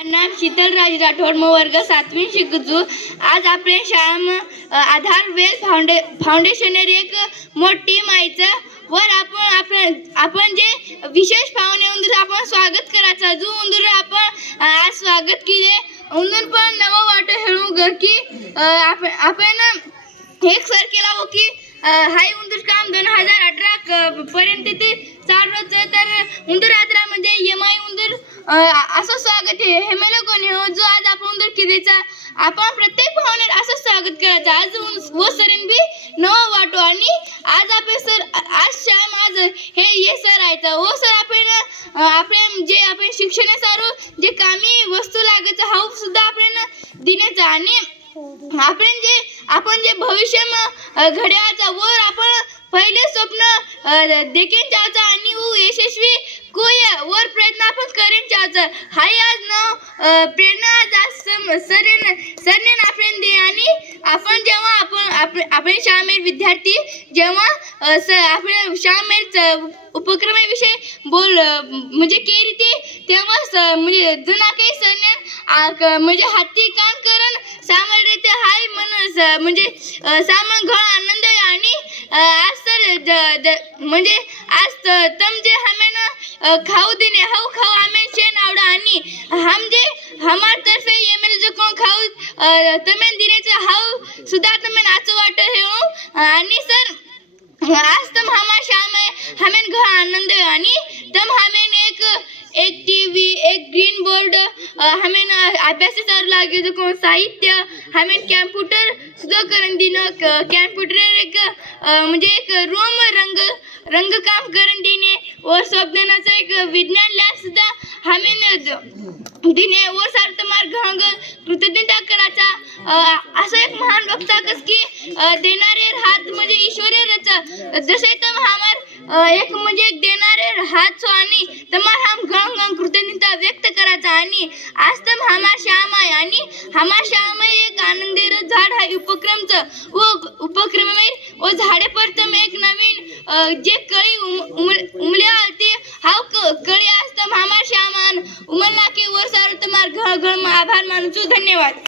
नाम शीतलराज राठोड म वर्ग 7वी शिकजू। आज आपल्या शाळा आधार वेल फाउंडेशन एक मोठी माहिती वर आपण जे विशेष पाहुणे उंदूर आपण स्वागत करायचा जो उंदूर आपण आज स्वागत केले उंदूर पण नवं वाट हेळू की आपण एक सर केला हो की हाय उंदूर काम 2018 पर्यंत ते चालू होतं तर उंदूर यात्रा म्हणजे यमाई उंदूर असं स्वागत आहे हे मला कोणी हो जो आज आपण उंदूर कितीचा आपण प्रत्येक पाहुणे असं स्वागत करायचं आज वो सरण बी नवं वाटो आणि आज आपण सर आज शाम आज हे सर आहेत वो सर आपण जे आपण शिक्षणासारू जे कामी वस्तू लागायचं हा सुद्धा आपण देण्याचा आणि आपण जे भविष्य घड्याळाचा वर आपण पहिले स्वप्न देखील जायचं आणि यशस्वी कोय वर प्रयत्न आपण करेन जायचं हाय आज न प्रेरणा आज सरने आपण दे आणि आपण जेव्हा आपण शाळेत विद्यार्थी जेव्हा आपण शाळेत उपक्रमाविषयी म्हणजे केली तेव्हा म्हणजे जुना काही सरने म्हणजे हाती काम करून सामोरे ते हाय म्हणून म्हणजे सामान घर आनंद आणि आज सर म्हणजे आज तम जे हमें खाऊ देने हाऊ खाऊ हमें शेन आवडा आणि हम जे हमार तर्फे ये मेरे जो कोण खाऊ तमें दिनेचं हाऊ सुद्धा तमें नाचो वाट हे आणि सर आज तम हमार शाम हमें घर आनंद आणि तम हमें एक टीवी एक ग्रीन बोर्ड हमें अभ्यास सर लागे जो कोण साहित्य हमें कॅम्प्युटर सुद्धा करून दिनं कॅम्प्युटर एक म्हणजे एक रूम रंगकाम करून देणे व स्वप्नाचं एक विज्ञान लॅब सुद्धा हमें दिने व सर तुम्हार कृतज्ञता करायचा असं एक महान वक्ता की देणारे हात म्हणजे ईश्वरी रच जसे तम हमार एक म्हणजे एक देणारे हात सो आणि तमार हम घंग कृतज्ञता व्यक्त करायचा आणि आज तम हमार श्याम आहे आणि हमार श्याम एक आनंदेर झाड हा उपक्रम व झाडे पर तम एक नवीन जे कळी उमले आलते हाव कळी आज तम हमार श्यामान उमलना के वर सार तुम्हार घर आभार मानू धन्यवाद।